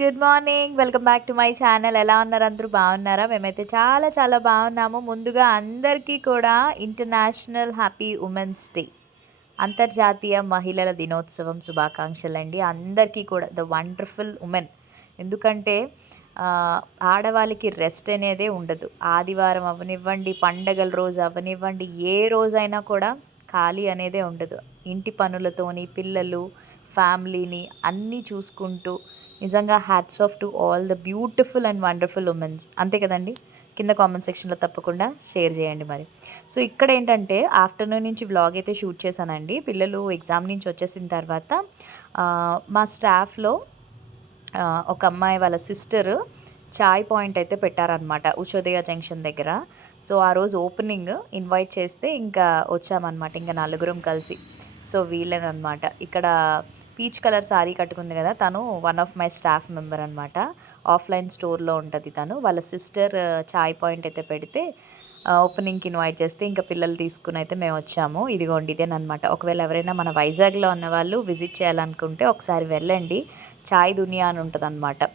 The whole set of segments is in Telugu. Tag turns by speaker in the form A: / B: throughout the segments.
A: Good morning. Welcome back to my channel. ఎలా ఉన్నారు? అందరూ బాగున్నారా? మేమైతే చాలా చాలా బాగున్నాము. ముందుగా అందరికీ కూడా ఇంటర్నేషనల్ హ్యాపీ ఉమెన్స్ డే అంతర్జాతీయ మహిళల దినోత్సవం శుభాకాంక్షలు అండి అందరికీ కూడా ద వండర్ఫుల్ ఉమెన్. ఎందుకంటే ఆడవాళ్ళకి రెస్ట్ అనేదే ఉండదు. ఆదివారం అవనివ్వండి పండగల రోజు అవనివ్వండి ఏ రోజైనా కూడా ఖాళీ అనేదే ఉండదు. ఇంటి పనులతోని పిల్లలు ఫ్యామిలీని అన్నీ చూసుకుంటూ నిజంగా hats off to all the beautiful and wonderful womens అంతే కదండి? కింద కామెంట్ సెక్షన్లో తప్పకుండా షేర్ చేయండి మరి. సో ఇక్కడ ఏంటంటే ఆఫ్టర్నూన్ నుంచి వ్లాగ్ అయితే షూట్ చేశానండి. పిల్లలు ఎగ్జామ్ నుంచి వచ్చేసిన తర్వాత మా స్టాఫ్లో ఒక అమ్మాయి వాళ్ళ సిస్టర్ చాయ్ పాయింట్ అయితే పెట్టారనమాట ఉషోదయ జంక్షన్ దగ్గర. సో ఆ రోజు ఓపెనింగ్ ఇన్వైట్ చేస్తే ఇంకా వచ్చామన్నమాట ఇంకా నలుగురం కలిసి. సో వీళ్ళనమాట ఇక్కడ పీచ్ కలర్ శారీ కట్టుకుంది కదా తను one of my staff member అనమాట ఆఫ్లైన్ స్టోర్లో ఉంటుంది తను. వాళ్ళ సిస్టర్ చాయ్ పాయింట్ అయితే పెడితే uh, ఓపెనింగ్కి ఇన్వైట్ చేస్తే ఇంకా పిల్లలు తీసుకుని అయితే మేము వచ్చాము. ఇదిగోండి ఇదేనమాట ఒకవేళ ఎవరైనా మన వైజాగ్లో ఉన్న వాళ్ళు విజిట్ చేయాలనుకుంటే ఒకసారి వెళ్ళండి. చాయ్ దునియా అని ఉంటుంది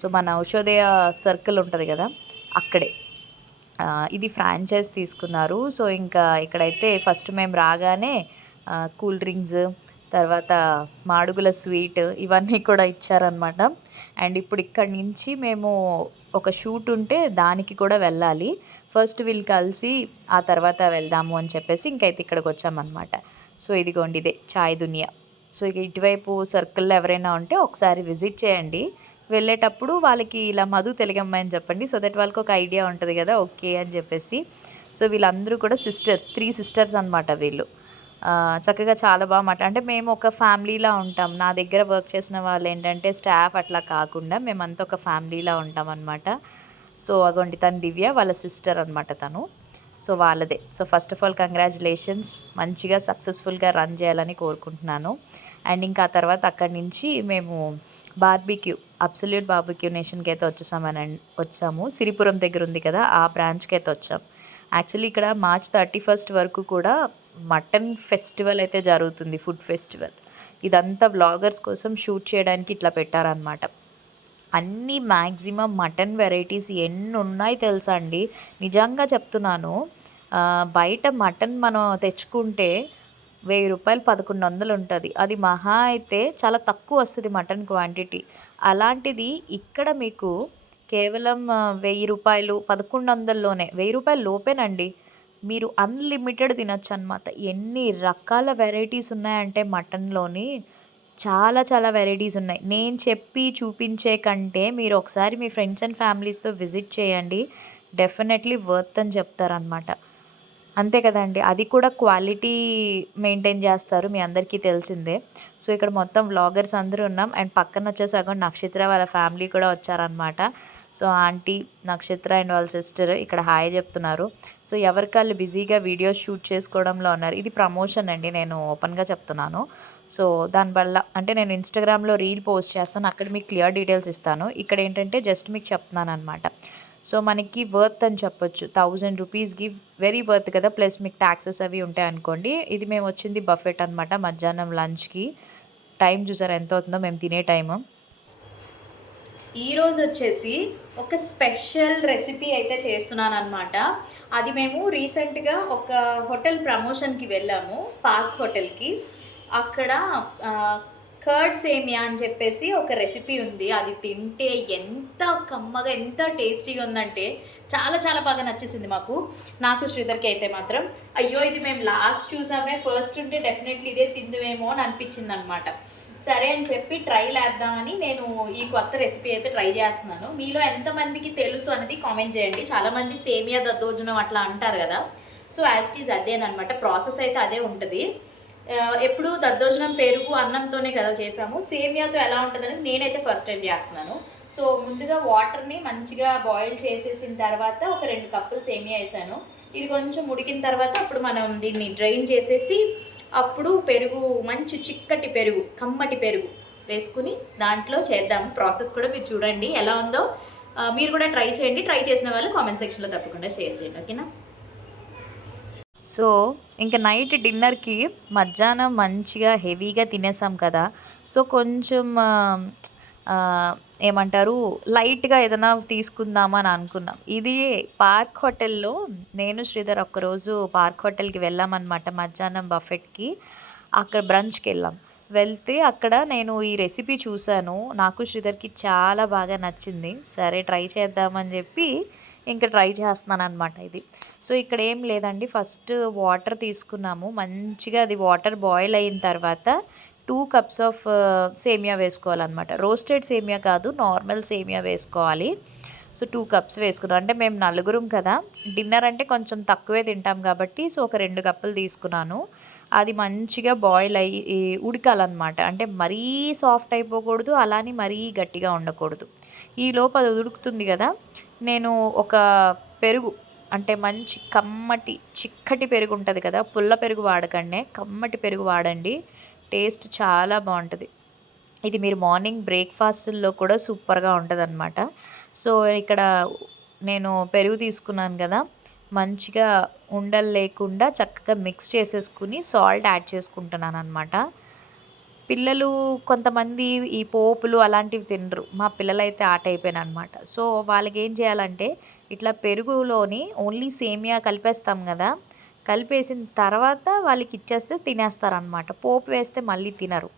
A: సో మన ఉషోదయ సర్కిల్ ఉంటుంది కదా అక్కడే. ఇది ఫ్రాంచైజ్ తీసుకున్నారు. సో ఇంకా ఇక్కడైతే ఫస్ట్ మేము రాగానే uh, కూల్ డ్రింక్స్ తర్వాత మాడుగుల స్వీట్ ఇవన్నీ కూడా ఇచ్చారనమాట అండ్ ఇప్పుడు ఇక్కడి నుంచి మేము ఒక షూట్ ఉంటే దానికి కూడా వెళ్ళాలి. ఫస్ట్ వీళ్ళు కలిసి ఆ తర్వాత వెళ్దాము అని చెప్పేసి ఇంకైతే ఇక్కడికి వచ్చామన్నమాట. సో ఇదిగోండి ఇదే చాయ్ దునియా. సో ఇక ఇటువైపు సర్కిల్లో ఎవరైనా ఉంటే ఒకసారి విజిట్ చేయండి. వెళ్ళేటప్పుడు వాళ్ళకి ఇలా మధు తెలుగమ్మాయి అని చెప్పండి. సో దట్ వాళ్ళకి ఒక ఐడియా ఉంటుంది కదా ఓకే అని చెప్పేసి. సో వీళ్ళందరూ కూడా సిస్టర్స్ త్రీ సిస్టర్స్ అనమాట వీళ్ళు. చక్కగా చాలా బాగా మాట అంటే మేము ఒక ఫ్యామిలీలా ఉంటాం. నా దగ్గర వర్క్ చేసిన వాళ్ళు ఏంటంటే స్టాఫ్ అట్లా కాకుండా మేమంతా ఒక ఫ్యామిలీలా ఉంటాం అనమాట సో అగోండి తను దివ్య వాళ్ళ సిస్టర్ అనమాట తను. సో వాళ్ళదే. So first of all congratulations. మంచిగా సక్సెస్ఫుల్గా రన్ చేయాలని కోరుకుంటున్నాను. అండ్ ఇంకా తర్వాత అక్కడి నుంచి మేము బార్బిక్యూ అబ్సల్యూట్ బార్బిక్యూ నేషన్కి అయితే వచ్చేసామని వచ్చాము. సిరిపురం దగ్గర ఉంది కదా ఆ బ్రాంచ్కి అయితే వచ్చాం. యాక్చువల్లీ ఇక్కడ మార్చ్ థర్టీ ఫస్ట్ వరకు కూడా మటన్ ఫెస్టివల్ అయితే జరుగుతుంది ఫుడ్ ఫెస్టివల్. ఇదంతా వ్లాగర్స్ కోసం షూట్ చేయడానికి ఇట్లా పెట్టారనమాట అన్ని మ్యాక్సిమం మటన్ వెరైటీస్ ఎన్ని ఉన్నాయి తెలుసా అండి? నిజంగా చెప్తున్నాను బయట మటన్ మనం తెచ్చుకుంటే వెయ్యి రూపాయలు పదకొండు వందలు ఉంటుంది. అది మహా అయితే చాలా తక్కువ వస్తుంది మటన్ క్వాంటిటీ. అలాంటిది ఇక్కడ మీకు కేవలం వెయ్యి రూపాయలు పదకొండు వందల్లోనే వెయ్యి రూపాయల లోపేనండి. మీరు అన్లిమిటెడ్ తినచ్చు అనమాట ఎన్ని రకాల వెరైటీస్ ఉన్నాయంటే మటన్లోని చాలా చాలా వెరైటీస్ ఉన్నాయి. నేను చెప్పి చూపించే కంటే మీరు ఒకసారి మీ ఫ్రెండ్స్ అండ్ ఫ్యామిలీస్తో విజిట్ చేయండి. డెఫినెట్లీ వర్త్ అని చెప్తారనమాట అంతే కదండి. అది కూడా క్వాలిటీ మెయింటైన్ చేస్తారు. మీ అందరికీ తెలిసిందే. సో ఇక్కడ మొత్తం వ్లాగర్స్ అందరూ ఉన్నాం. అండ్ పక్కన వచ్చేసాగం నక్షత్ర వాళ్ళ ఫ్యామిలీ కూడా వచ్చారనమాట సో ఆంటీ నక్షత్ర అండ్ వాళ్ళ సిస్టర్ ఇక్కడ హాయ్ చెప్తున్నారు. సో ఎవరికాళ్ళు బిజీగా వీడియోస్ షూట్ చేసుకోవడంలో ఉన్నారు ఇది ప్రమోషన్ అండి నేను ఓపెన్గా చెప్తున్నాను. సో దానివల్ల అంటే నేను ఇన్స్టాగ్రామ్లో రీల్ పోస్ట్ చేస్తాను అక్కడ మీకు క్లియర్ డీటెయిల్స్ ఇస్తాను. ఇక్కడ ఏంటంటే జస్ట్ మీకు చెప్తున్నాను అనమాట సో మనకి వర్త్ అని చెప్పొచ్చు. థౌజండ్ రూపీస్కి వెరీ వర్త్ కదా ప్లస్ మీకు ట్యాక్సెస్ అవి ఉంటాయి అనుకోండి. ఇది మేము వచ్చింది బఫెట్ అనమాట మధ్యాహ్నం లంచ్కి. టైం చూసారు ఎంత అవుతుందో మేము తినే టైము. ఈరోజు వచ్చేసి ఒక స్పెషల్ రెసిపీ అయితే చేస్తున్నాను అనమాట అది మేము రీసెంట్గా ఒక హోటల్ ప్రమోషన్కి వెళ్ళాము పార్క్ హోటల్కి. అక్కడ కర్డ్ సేమియా అని చెప్పేసి ఒక రెసిపీ ఉంది. అది తింటే ఎంత కమ్మగా ఎంత టేస్టీగా ఉందంటే చాలా చాలా బాగా నచ్చేసింది మాకు. నాకు శ్రీధర్కి అయితే మాత్రం. అయ్యో ఇది మేము లాస్ట్ చూసామే. ఫస్ట్ ఉంటే డెఫినెట్లీ ఇదే తిందువేమో అని అనిపించింది అనమాట సరే అని చెప్పి ట్రై చేద్దామని నేను ఈ కొత్త రెసిపీ అయితే ట్రై చేస్తున్నాను. మీలో ఎంతమందికి తెలుసు అనేది కామెంట్ చేయండి. చాలామంది సేమియా దద్దోజనం అట్లా అంటారు కదా. సో యాజ్ ఇట్ ఈజ్ అదేనమాట ప్రాసెస్ అయితే అదే ఉంటుంది. ఎప్పుడు దద్దోజనం పెరుగు అన్నంతోనే కదా చేసాము. సేమియాతో ఎలా ఉంటుంది నేనైతే ఫస్ట్ టైం చేస్తున్నాను. సో ముందుగా వాటర్ని మంచిగా బాయిల్ చేసేసిన తర్వాత ఒక రెండు కప్పులు సేమియా వేసాను. ఇది కొంచెం ఉడికిన తర్వాత అప్పుడు మనం దీన్ని డ్రైన్ చేసేసి అప్పుడు పెరుగు మంచి చిక్కటి పెరుగు కమ్మటి పెరుగు వేసుకుని దాంట్లో చేద్దాము ప్రాసెస్ కూడా మీరు చూడండి ఎలా ఉందో. మీరు కూడా ట్రై చేయండి. ట్రై చేసిన వాళ్ళు కామెంట్ సెక్షన్లో తప్పకుండా షేర్ చేయండి. ఓకేనా సో ఇంకా నైట్ డిన్నర్కి మధ్యాహ్నం మంచిగా హెవీగా తినేసాం కదా. సో కొంచెం ఏమంటారు లైట్గా ఏదైనా తీసుకుందామని అనుకున్నాం. ఇది పార్క్ హోటల్లో నేను శ్రీధర్ ఒక్కరోజు పార్క్ హోటల్కి వెళ్ళామన్నమాట మధ్యాహ్నం బఫెట్కి. అక్కడ బ్రంచ్కి వెళ్ళాం. వెళ్తే అక్కడ నేను ఈ రెసిపీ చూశాను. నాకు శ్రీధర్కి చాలా బాగా నచ్చింది. సరే ట్రై చేద్దామని చెప్పి ఇంకా ట్రై చేస్తున్నాను అనమాట ఇది. సో ఇక్కడ ఏం లేదండి. ఫస్ట్ వాటర్ తీసుకున్నాము. మంచిగా అది వాటర్ బాయిల్ అయిన తర్వాత టూ కప్స్ ఆఫ్ సేమియా వేసుకోవాలన్నమాట. రోస్టెడ్ సేమియా కాదు నార్మల్ సేమియా వేసుకోవాలి. సో టూ కప్స్ వేసుకున్నాం. అంటే మేము నలుగురం కదా డిన్నర్ అంటే కొంచెం తక్కువే తింటాం కాబట్టి సో ఒక రెండు కప్పులు తీసుకున్నాను. అది మంచిగా బాయిల్ అయ్యి ఉడకాలన్నమాట. అంటే మరీ సాఫ్ట్ అయిపోకూడదు అలానే మరీ గట్టిగా ఉండకూడదు. ఈ లోపు అది ఉడుకుతుంది కదా నేను ఒక పెరుగు అంటే మంచి కమ్మటి చిక్కటి పెరుగు ఉంటుంది కదా పుల్ల పెరుగు వాడకండి కమ్మటి పెరుగు వాడండి. టేస్ట్ చాలా బాగుంటుంది. ఇది మీరు మార్నింగ్ బ్రేక్ఫాస్ట్లో కూడా సూపర్గా ఉంటుంది అనమాట సో ఇక్కడ నేను పెరుగు తీసుకున్నాను కదా మంచిగా ఉండలు లేకుండా చక్కగా మిక్స్ చేసేసుకుని సాల్ట్ యాడ్ చేసుకుంటున్నాను అనమాట పిల్లలు కొంతమంది ఈ పోపులు అలాంటివి తినరు. మా పిల్లలైతే ఆట అయిపోయాను అనమాట సో వాళ్ళకి ఏం చేయాలంటే ఇట్లా పెరుగులోని ఓన్లీ సేమియా కలిపేస్తాం కదా కలిపేసిన తర్వాత వాళ్ళకి ఇచ్చేస్తే తినేస్తారనమాట పోపు వేస్తే మళ్ళీ తినరు.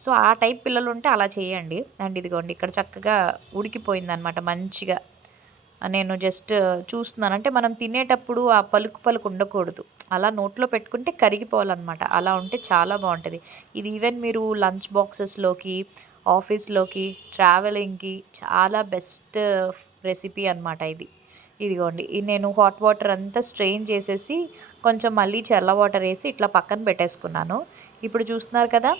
A: సో ఆ టైప్ పిల్లలు ఉంటే అలా చేయండి. అండ్ ఇదిగోండి ఇక్కడ చక్కగా ఉడికిపోయిందనమాట మంచిగా. నేను జస్ట్ చూస్తున్నాను. అంటే మనం తినేటప్పుడు ఆ పలుకు పలుకు ఉండకూడదు. అలా నోట్లో పెట్టుకుంటే కరిగిపోవాలన్నమాట. అలా ఉంటే చాలా బాగుంటుంది. ఇది ఈవెన్ మీరు లంచ్ బాక్సెస్లోకి ఆఫీస్లోకి ట్రావెలింగ్కి చాలా బెస్ట్ రెసిపీ అనమాట ఇది. ఇదిగోండి నేను హాట్ వాటర్ అంతా స్ట్రెయిన్ చేసేసి కొంచెం మళ్ళీ చల్ల వాటర్ వేసి ఇట్లా పక్కన పెట్టేసుకున్నాను. ఇప్పుడు చూస్తున్నారు కదా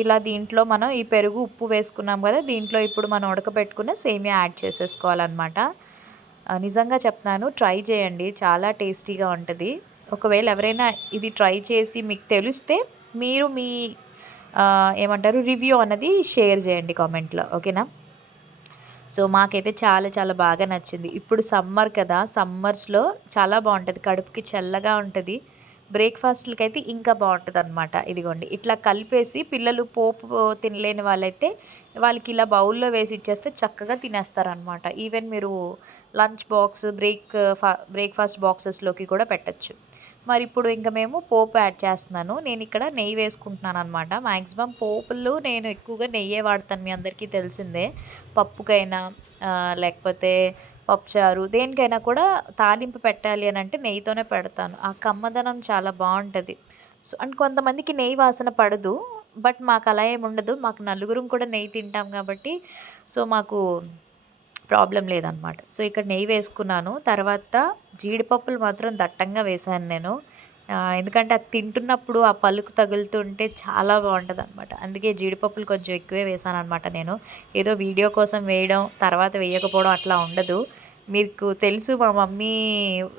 A: ఇలా దీంట్లో మనం ఈ పెరుగు ఉప్పు వేసుకున్నాం కదా దీంట్లో ఇప్పుడు మనం ఉడకబెట్టుకున్న సేమియా యాడ్ చేసేసుకోవాలన్నమాట. నిజంగా చెప్తున్నాను ట్రై చేయండి చాలా టేస్టీగా ఉంటుంది. ఒకవేళ ఎవరైనా ఇది ట్రై చేసి మీకు తెలిస్తే మీరు మీ ఏమంటారు రివ్యూ అన్నది షేర్ చేయండి కామెంట్లో ఓకేనా? సో మాకైతే చాలా చాలా బాగా నచ్చింది. ఇప్పుడు సమ్మర్ కదా సమ్మర్స్లో చాలా బాగుంటుంది. కడుపుకి చల్లగా ఉంటుంది. బ్రేక్ఫాస్ట్లకి అయితే ఇంకా బాగుంటుంది అనమాట ఇదిగోండి. ఇట్లా కలిపేసి పిల్లలు పోపు తినలేని వాళ్ళైతే వాళ్ళకి ఇలా బౌల్లో వేసి ఇచ్చేస్తే చక్కగా తినేస్తారనమాట ఈవెన్ మీరు లంచ్ బాక్స్ బ్రేక్ ఫా బ్రేక్ఫాస్ట్ బాక్సెస్లోకి కూడా పెట్టచ్చు. మరి ఇప్పుడు ఇంకా మేము పోపు యాడ్ చేస్తున్నాను. నేను ఇక్కడ నెయ్యి వేసుకుంటున్నాను అనమాట మ్యాక్సిమం పోపులు నేను ఎక్కువగా నెయ్యే వాడతాను మీ అందరికీ తెలిసిందే. పప్పుకైనా లేకపోతే పప్పుచారు దేనికైనా కూడా తాలింపు పెట్టాలి అని అంటే నెయ్యితోనే పెడతాను. ఆ కమ్మదనం చాలా బాగుంటుంది. సో అండ్ కొంతమందికి నెయ్యి వాసన పడదు బట్ మాకు అలా ఏమి ఉండదు. మాకు నలుగురం కూడా నెయ్యి తింటాం కాబట్టి సో మాకు ప్రాబ్లం లేదనమాట. సో ఇక్కడ నెయ్యి వేసుకున్నాను. తర్వాత జీడిపప్పులు మాత్రం దట్టంగా వేశాను నేను. ఎందుకంటే అది తింటున్నప్పుడు ఆ పలుకు తగులుతుంటే చాలా బాగుంటుంది అనమాట అందుకే జీడిపప్పులు కొంచెం ఎక్కువే వేసాను అనమాట నేను. ఏదో వీడియో కోసం వేయడం తర్వాత వేయకపోవడం అట్లా ఉండదు. మీకు తెలుసు మా మమ్మీ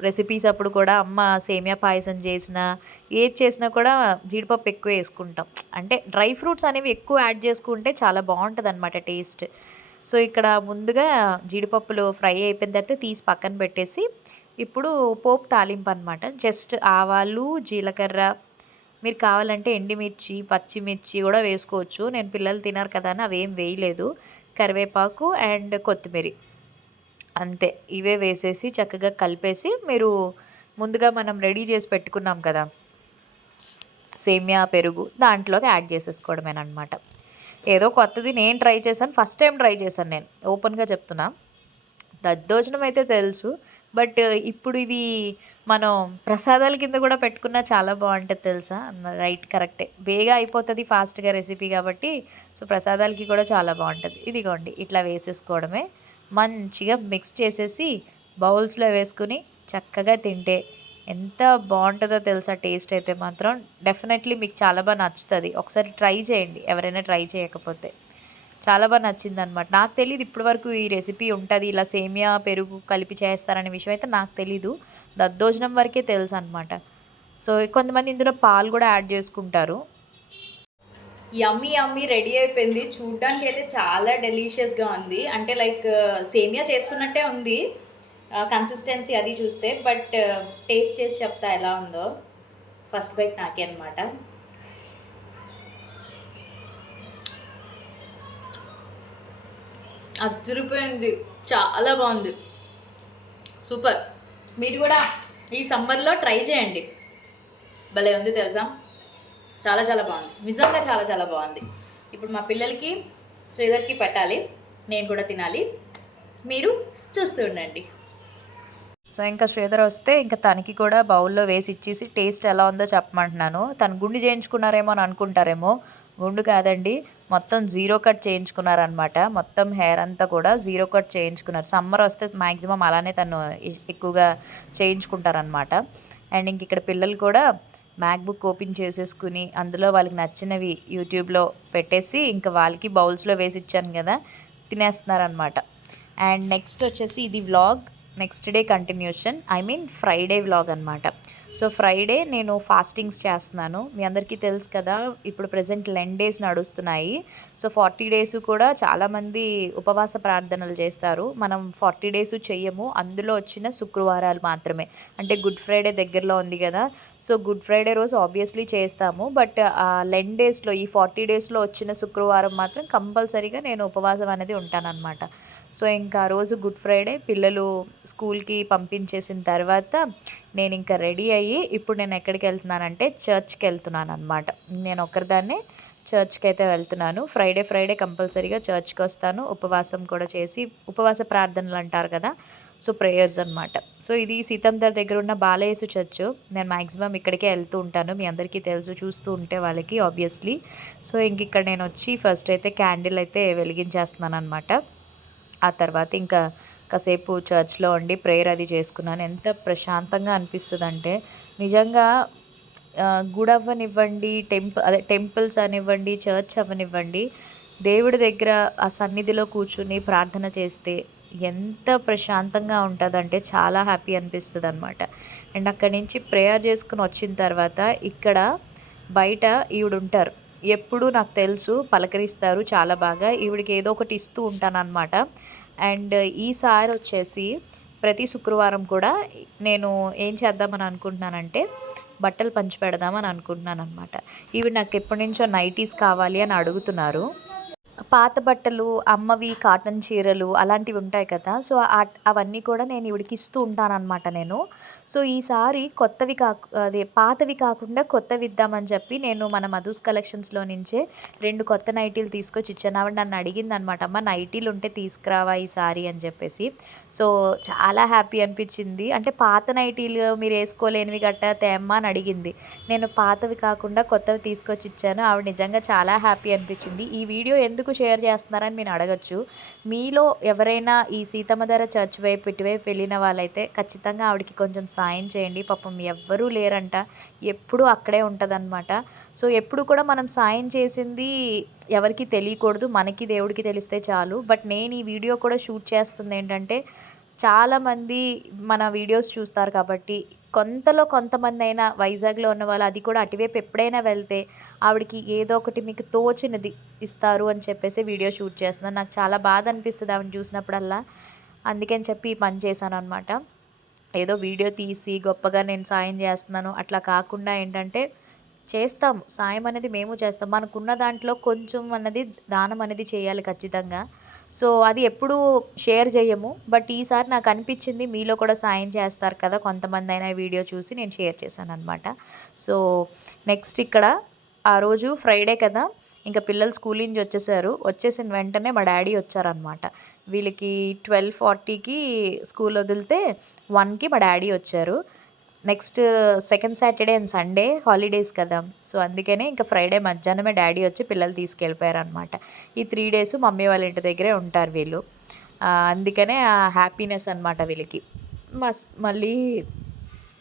A: రెసిపీస్ అప్పుడు కూడా అమ్మ సేమియా పాయసం చేసిన ఏది చేసినా కూడా జీడిపప్పు ఎక్కువ వేసుకుంటాం. అంటే డ్రై ఫ్రూట్స్ అనేవి ఎక్కువ యాడ్ చేసుకుంటే చాలా బాగుంటుంది అనమాట టేస్ట్. సో ఇక్కడ ముందుగా జీడిపప్పులు ఫ్రై అయిపోయిన తర్వాత తీసి పక్కన పెట్టేసి ఇప్పుడు పోపు తాలింపు అనమాట జస్ట్ ఆవాలు జీలకర్ర మీరు కావాలంటే ఎండిమిర్చి పచ్చిమిర్చి కూడా వేసుకోవచ్చు. నేను పిల్లలు తినారు కదా అని అవేం వేయలేదు. కరివేపాకు అండ్ కొత్తిమీర. అంతే. ఇవే వేసేసి చక్కగా కలిపేసి మీరు ముందుగా మనం రెడీ చేసి పెట్టుకున్నాం కదా. సేమియా పెరుగు దాంట్లోకి యాడ్ చేసేసుకోవడమేనమాట ఏదో కొత్తది నేను ట్రై చేశాను ఫస్ట్ టైం ట్రై చేశాను నేను. ఓపెన్గా చెప్తున్నా. దద్దోజనం అయితే తెలుసు బట్ ఇప్పుడు ఇవి మనం ప్రసాదాల కింద కూడా పెట్టుకున్నా చాలా బాగుంటుంది తెలుసా? రైట్ కరెక్టే బేగా అయిపోతుంది ఫాస్ట్గా రెసిపీ కాబట్టి సో ప్రసాదాలకి కూడా చాలా బాగుంటుంది. ఇదిగోండి ఇట్లా వేసేసుకోవడమే. మంచిగా మిక్స్ చేసేసి బౌల్స్లో వేసుకుని చక్కగా తింటే ఎంత బాగుంటుందో తెలుసా టేస్ట్ అయితే మాత్రం. డెఫినెట్లీ మీకు చాలా బాగా నచ్చుతుంది. ఒకసారి ట్రై చేయండి. ఎవరైనా ట్రై చేయకపోతే. చాలా బాగా నచ్చింది అనమాట నాకు తెలియదు ఇప్పటి వరకు ఈ రెసిపీ ఉంటుంది. ఇలా సేమియా పెరుగు కలిపి చేస్తారనే విషయం అయితే నాకు తెలీదు. దద్దోజనం వరకే తెలుసు అనమాట సో కొంతమంది ఇందులో పాలు కూడా యాడ్ చేసుకుంటారు.
B: యమ్మీ యమ్మీ రెడీ అయిపోయింది. చూడ్డానికి అయితే చాలా డెలీషియస్గా ఉంది. అంటే లైక్ సేమియా చేసుకున్నట్టే ఉంది. కన్సిస్టెన్సీ అది చూస్తే బట్ టేస్ట్ చేసి చెప్తా ఎలా ఉందో. ఫస్ట్ బైట్ నాకే అనమాట అదిరిపోయింది. చాలా బాగుంది. సూపర్. మీరు కూడా ఈ సమ్మర్లో ట్రై చేయండి. భలే ఉంది తెలుసా? చాలా చాలా బాగుంది. నిజంగా చాలా చాలా బాగుంది. ఇప్పుడు మా పిల్లలకి శ్రీధర్కి పెట్టాలి. నేను కూడా తినాలి. మీరు చూస్తూ ఉండండి.
A: సో ఇంకా శ్రీధర్ వస్తే ఇంకా తనకి కూడా బౌల్లో వేసి ఇచ్చేసి టేస్ట్ ఎలా ఉందో చెప్పమంటున్నాను. తను గుండు చేయించుకున్నారేమో అని అనుకుంటారేమో. గుండు కాదండి మొత్తం జీరో కట్ చేయించుకున్నారనమాట మొత్తం హెయిర్ అంతా కూడా జీరో కట్ చేయించుకున్నారు. సమ్మర్ వస్తే మ్యాక్సిమం అలానే తను ఎక్కువగా చేయించుకుంటారనమాట అండ్ ఇంక ఇక్కడ పిల్లలు కూడా మ్యాక్బుక్ ఓపెన్ చేసేసుకుని అందులో వాళ్ళకి నచ్చినవి యూట్యూబ్లో పెట్టేసి ఇంకా వాళ్ళకి బౌల్స్లో వేసి ఇచ్చాను కదా తినేస్తున్నారనమాట అండ్ నెక్స్ట్ వచ్చేసి ఇది vlog. Next day continuation I mean Friday vlog అనమాట సో ఫ్రైడే నేను ఫాస్టింగ్స్ చేస్తున్నాను. మీ అందరికీ తెలుసు కదా ఇప్పుడు ప్రజెంట్ లెన్ డేస్ నడుస్తున్నాయి. సో ఫార్టీ డేస్ కూడా చాలామంది ఉపవాస ప్రార్థనలు చేస్తారు. మనం ఫార్టీ డేస్ చెయ్యము అందులో వచ్చిన శుక్రవారాలు మాత్రమే. అంటే గుడ్ ఫ్రైడే దగ్గరలో ఉంది కదా సో గుడ్ ఫ్రైడే రోజు ఆబ్వియస్లీ చేస్తాము. బట్ ఆ లెన్ డేస్లో ఈ ఫార్టీ డేస్లో వచ్చిన శుక్రవారం మాత్రం కంపల్సరీగా నేను ఉపవాసం అనేది ఉంటానన్నమాట. సో ఇంకా ఆ రోజు గుడ్ ఫ్రైడే పిల్లలు స్కూల్కి పంపించేసిన తర్వాత నేను ఇంకా రెడీ అయ్యి ఇప్పుడు నేను ఎక్కడికి వెళ్తున్నానంటే చర్చ్కి వెళ్తున్నాను అనమాట నేను ఒక్కరిదాన్నే చర్చ్కి అయితే వెళ్తున్నాను. ఫ్రైడే ఫ్రైడే కంపల్సరీగా చర్చ్కి వస్తాను. ఉపవాసం కూడా చేసి ఉపవాస ప్రార్థనలు అంటారు కదా సో ప్రేయర్స్ అనమాట సో ఇది సీతందర్ దగ్గర ఉన్న బాలయేసు చర్చ్. నేను మ్యాక్సిమం ఇక్కడికే వెళ్తూ ఉంటాను. మీ అందరికీ తెలుసు చూస్తూ ఉంటే వాళ్ళకి ఆబ్వియస్లీ సో ఇంక ఇక్కడ నేను వచ్చి ఫస్ట్ అయితే క్యాండిల్ అయితే వెలిగించేస్తున్నాను అనమాట ఆ తర్వాత ఇంకా కాసేపు చర్చ్లో ఉండి ప్రేయర్ అది చేసుకున్నాను. ఎంత ప్రశాంతంగా అనిపిస్తుంది అంటే నిజంగా ఆ, గుడి అవ్వనివ్వండి టెంపుల్ అదే టెంపుల్స్ అనివ్వండి చర్చ్ అవ్వనివ్వండి దేవుడి దగ్గర ఆ సన్నిధిలో కూర్చుని ప్రార్థన చేస్తే ఎంత ప్రశాంతంగా ఉంటుందంటే చాలా హ్యాపీ అనిపిస్తుంది అనమాట అండ్ అక్కడి నుంచి ప్రేయర్ చేసుకుని వచ్చిన తర్వాత ఇక్కడ బయట ఈవిడ ఉంటారు ఎప్పుడు నాకు తెలుసు పలకరిస్తారు చాలా బాగా. ఈవిడికి ఏదో ఒకటి ఇస్తూ ఉంటాను అనమాట అండ్ ఈసారి వచ్చేసి ప్రతి శుక్రవారం కూడా నేను ఏం చేద్దామని అనుకుంటున్నానంటే బట్టలు పంచి పెడదామని అనుకుంటున్నాను అనమాట ఇవి నాకు ఎప్పటి నుంచో నైటీస్ కావాలి అని అడుగుతున్నారు. పాత బట్టలు అమ్మవి కాటన్ చీరలు అలాంటివి ఉంటాయి కదా. సో అవన్నీ కూడా నేను ఇవిడికి ఇస్తూ ఉంటానన్నమాట నేను. సో ఈసారి కొత్తవి కాకు అదే పాతవి కాకుండా కొత్తవి ఇద్దామని చెప్పి నేను మన మధుస్ కలెక్షన్స్లో నుంచే రెండు కొత్త నైటీలు తీసుకొచ్చి ఇచ్చాను. ఆవిడ నన్ను అడిగింది అనమాట అమ్మ నైటీలు ఉంటే తీసుకురావా ఈసారి? అని చెప్పేసి. సో చాలా హ్యాపీ అనిపించింది. అంటే పాత నైటీలు మీరు వేసుకోలేనివి గట్టా తేమ్మ అని అడిగింది. నేను పాతవి కాకుండా కొత్తవి తీసుకొచ్చి ఇచ్చాను. ఆవిడ నిజంగా చాలా హ్యాపీ అనిపించింది. ఈ వీడియో ఎందుకు షేర్ చేస్తున్నారని నేను అడగచ్చు. మీలో ఎవరైనా ఈ సీతమ్మధర చర్చ్ వైపు ఇటువైపు వెళ్ళిన వాళ్ళైతే ఖచ్చితంగా ఆవిడకి కొంచెం సాయం చేయండి. పాపం ఎవ్వరూ లేరంట. ఎప్పుడూ అక్కడే ఉంటుందన్నమాట. సో ఎప్పుడు కూడా మనం సాయం చేసింది ఎవరికి తెలియకూడదు. మనకి దేవుడికి తెలిస్తే చాలు. బట్ నేను ఈ వీడియో కూడా షూట్ చేస్తుంది ఏంటంటే చాలామంది మన వీడియోస్ చూస్తారు కాబట్టి కొంతలో కొంతమంది అయినా వైజాగ్లో ఉన్న వాళ్ళు అది కూడా అటువైపు ఎప్పుడైనా వెళ్తే ఆవిడకి ఏదో ఒకటి మీకు తోచినది ఇస్తారు అని చెప్పేసి వీడియో షూట్ చేస్తున్నాను. నాకు చాలా బాధ అనిపిస్తుంది ఆవిడ చూసినప్పుడల్లా. అందుకని చెప్పి ఈ పని చేశాను అనమాట ఏదో వీడియో తీసి గొప్పగా నేను సాయం చేస్తున్నాను. అట్లా కాకుండా ఏంటంటే చేస్తాము. సాయం అనేది మేము చేస్తాం. మనకున్న దాంట్లో కొంచెం అన్నది దానం అనేది చేయాలి ఖచ్చితంగా. సో అది ఎప్పుడు షేర్ చేయము. బట్ ఈసారి నాకు అనిపించింది మీలో కూడా సాయం చేస్తారు కదా కొంతమంది అయినా వీడియో చూసి నేను షేర్ చేశాను అనమాట సో నెక్స్ట్ ఇక్కడ ఆ రోజు ఫ్రైడే కదా ఇంకా పిల్లలు స్కూల్ నుంచి వచ్చేసారు. వచ్చేసిన వెంటనే మా డాడీ వచ్చారనమాట వీళ్ళకి ట్వెల్వ్ ఫార్టీకి స్కూల్ వదిలితే వన్కి మా డాడీ వచ్చారు. Next second Saturday and Sunday holidays కదా. సో అందుకనే ఇంకా ఫ్రైడే మధ్యాహ్నమే డాడీ వచ్చి పిల్లలు తీసుకెళ్ళిపోయారు అనమాట ఈ త్రీ డేస్ మమ్మీ వాళ్ళ ఇంటి దగ్గరే ఉంటారు వీళ్ళు. అందుకనే హ్యాపీనెస్ అనమాట వీళ్ళకి. మస్ మళ్ళీ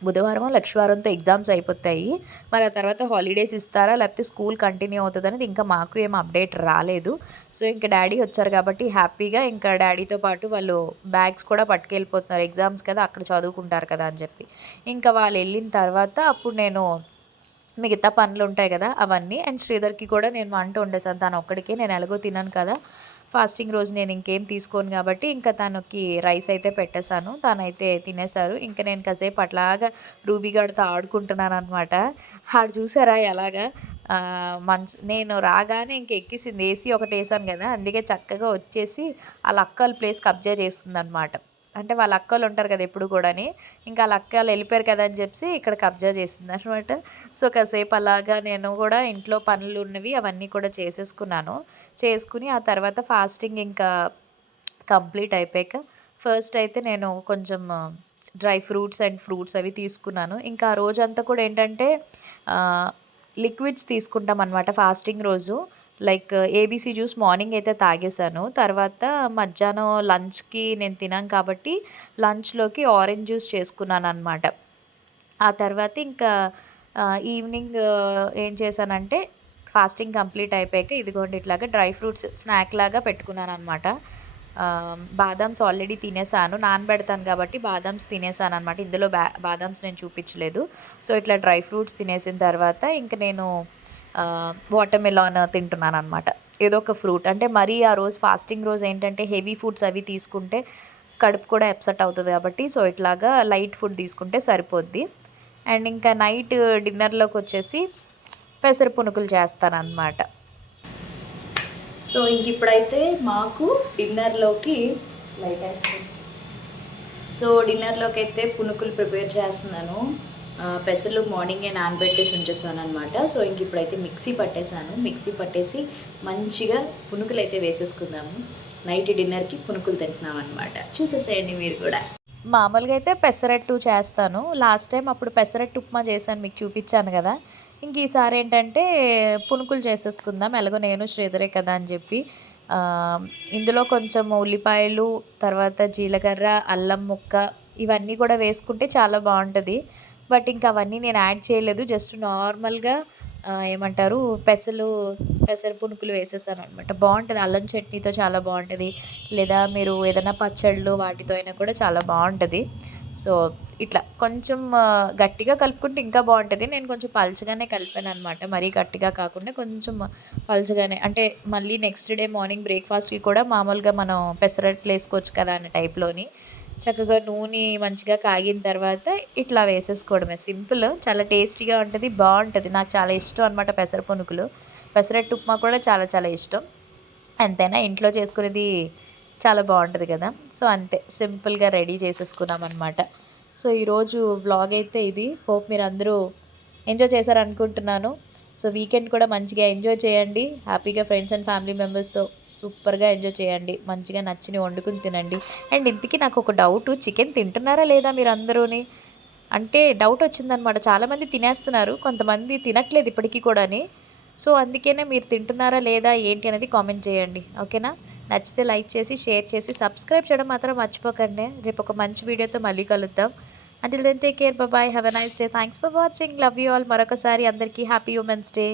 A: బుధవారం లక్షవారంతో ఎగ్జామ్స్ అయిపోతాయి. మరి ఆ తర్వాత హాలిడేస్ ఇస్తారా? లేకపోతే స్కూల్ కంటిన్యూ అవుతుంది అనేది ఇంకా మాకు ఏం అప్డేట్ రాలేదు. సో ఇంకా డాడీ వచ్చారు కాబట్టి హ్యాపీగా ఇంకా డాడీతో పాటు వాళ్ళు బ్యాగ్స్ కూడా పట్టుకెళ్ళిపోతున్నారు. ఎగ్జామ్స్ కదా అక్కడ చదువుకుంటారు కదా అని చెప్పి. ఇంకా వాళ్ళు వెళ్ళిన తర్వాత అప్పుడు నేను మిగతా పనులు ఉంటాయి కదా అవన్నీ. అండ్ శ్రీధర్కి కూడా నేను వంట వండేసాను తను ఒక్కడికే నేను ఎలాగో తిన్నాను కదా. ఫాస్టింగ్ రోజు నేను ఇంకేం తీసుకోను కాబట్టి ఇంకా తనకి రైస్ అయితే పెట్టేశాను. తనైతే తినేశారు. ఇంకా నేను కాసేపు అట్లాగా రూబీగాడితో ఆడుకుంటున్నాను అనమాట ఆడు చూసారా ఎలాగా? ఆ, మంచ్ నేను రాగానే ఇంక ఎక్కిసింది. ఏసీ ఒకటి వేసాను కదా అందుకే చక్కగా వచ్చేసి వాళ్ళ అక్కల ప్లేస్కి అబ్జర్వ్ చేస్తుంది అనమాట అంటే వాళ్ళ అక్కలు ఉంటారు కదా ఎప్పుడు కూడాని. ఇంకా వాళ్ళ అక్కలు వెళ్ళిపోయారు కదా అని చెప్పి ఇక్కడ కబ్జా చేసింది అనమాట సో కాసేపు అలాగా నేను కూడా ఇంట్లో పనులు ఉన్నవి అవన్నీ కూడా చేసేసుకున్నాను. చేసుకుని ఆ తర్వాత ఫాస్టింగ్ ఇంకా కంప్లీట్ అయిపోయాక ఫస్ట్ అయితే నేను కొంచెం డ్రై ఫ్రూట్స్ అండ్ ఫ్రూట్స్ అవి తీసుకున్నాను. ఇంకా ఆ రోజంతా కూడా ఏంటంటే లిక్విడ్స్ తీసుకుంటాం అనమాట ఫాస్టింగ్ రోజు. లైక్ ఏబీసీ జ్యూస్ మార్నింగ్ అయితే తాగేశాను. తర్వాత మధ్యాహ్నం లంచ్కి నేను తినాను కాబట్టి లంచ్లోకి ఆరెంజ్ జ్యూస్ చేసుకున్నాను అనమాట ఆ తర్వాత ఇంకా ఈవినింగ్ ఏం చేశానంటే ఫాస్టింగ్ కంప్లీట్ అయిపోయాక ఇదిగోండి ఇట్లాగా డ్రై ఫ్రూట్స్ స్నాక్ లాగా పెట్టుకున్నాను అనమాట బాదామ్స్ ఆల్రెడీ తినేసాను నానబెడతాను కాబట్టి బాదామ్స్ తినేసాను అనమాట ఇందులో బా బాదామ్స్ నేను చూపించలేదు. సో ఇట్లా డ్రై ఫ్రూట్స్ తినేసిన తర్వాత ఇంక నేను వాటర్ మెలాన్ తింటున్నాను అనమాట ఏదో ఒక ఫ్రూట్ అంటే మరీ ఆ రోజు ఫాస్టింగ్ రోజు ఏంటంటే హెవీ ఫుడ్స్ అవి తీసుకుంటే కడుపు కూడా ఎప్సెట్ అవుతుంది కాబట్టి సో ఇట్లాగా లైట్ ఫుడ్ తీసుకుంటే సరిపోద్ది. అండ్ ఇంకా నైట్ డిన్నర్లోకి వచ్చేసి పెసర పునుకులు చేస్తాను అనమాట
B: సో ఇంక ఇప్పుడైతే మాకు డిన్నర్లోకి లైట్ వేస్తుంది. సో డిన్నర్లోకి అయితే పునుకులు ప్రిపేర్ చేస్తున్నాను. పెసలు మార్నింగే నానబెట్టేసి ఉంచేసాను అనమాట సో ఇంక ఇప్పుడైతే మిక్సీ పట్టేశాను. మిక్సీ పట్టేసి మంచిగా పునుకులు అయితే వేసేసుకుందాము. నైట్ డిన్నర్కి పునుకులు తింటున్నాం అనమాట చూసేసేయండి మీరు కూడా.
A: మామూలుగా అయితే పెసరట్టు చేస్తాను. లాస్ట్ టైం అప్పుడు పెసరట్టు ఉప్మా చేశాను మీకు చూపించాను కదా. ఇంక ఈసారి ఏంటంటే పునుకులు చేసేసుకుందాం. ఎలాగో నేను శ్రీధరే కదా అని చెప్పి. ఇందులో కొంచెం ఉల్లిపాయలు తర్వాత జీలకర్ర అల్లం ముక్క ఇవన్నీ కూడా వేసుకుంటే చాలా బాగుంటుంది. బట్ ఇంకా అవన్నీ నేను యాడ్ చేయలేదు. జస్ట్ నార్మల్గా ఏమంటారు పెసలు పెసర పునుకులు వేసేసాను అనమాట బాగుంటుంది. అల్లం చట్నీతో చాలా బాగుంటుంది. లేదా మీరు ఏదైనా పచ్చళ్ళు వాటితో అయినా కూడా చాలా బాగుంటుంది. సో ఇట్లా కొంచెం గట్టిగా కలుపుకుంటే ఇంకా బాగుంటుంది. నేను కొంచెం పలుచగానే కలిపాను అనమాట మరీ గట్టిగా కాకుండా కొంచెం పలుచగానే. అంటే మళ్ళీ నెక్స్ట్ డే మార్నింగ్ బ్రేక్ఫాస్ట్కి కూడా మామూలుగా మనం పెసరట్లు వేసుకోవచ్చు కదా అనే టైప్లోని. చక్కగా నూనె మంచిగా కాగిన తర్వాత ఇట్లా వేసేసుకోవడమే. సింపుల్ చాలా టేస్టీగా ఉంటుంది బాగుంటుంది. నాకు చాలా ఇష్టం అనమాట పెసర పునుకులు. పెసరట్టు ఉప్మా కూడా చాలా చాలా ఇష్టం. ఎంతైనా ఇంట్లో చేసుకునేది చాలా బాగుంటుంది కదా. సో అంతే. సింపుల్గా రెడీ చేసేసుకున్నాం అనమాట సో ఈరోజు వ్లాగ్ అయితే ఇది. హోప్ మీరు అందరూ ఎంజాయ్ చేశారనుకుంటున్నాను. సో వీకెండ్ కూడా మంచిగా ఎంజాయ్ చేయండి. హ్యాపీగా ఫ్రెండ్స్ అండ్ ఫ్యామిలీ మెంబర్స్తో సూపర్గా ఎంజాయ్ చేయండి. మంచిగా నచ్చిని వండుకుని తినండి. అండ్ ఇంతకీ నాకు ఒక డౌట్ చికెన్ తింటున్నారా లేదా మీరు అందరూని? అంటే డౌట్ వచ్చిందనమాట చాలామంది తినేస్తున్నారు కొంతమంది తినట్లేదు ఇప్పటికీ కూడాని. సో అందుకనే మీరు తింటున్నారా లేదా ఏంటి అనేది కామెంట్ చేయండి. ఓకేనా? నచ్చితే లైక్ చేసి షేర్ చేసి సబ్స్క్రైబ్ చేయడం మాత్రం మర్చిపోకండి. రేపు ఒక మంచి వీడియోతో మళ్ళీ కలుద్దాం. Until then take care bye have a nice day thanks for watching love you all మరొకసారి అందరికీ హ్యాపీ ఉమెన్స్ డే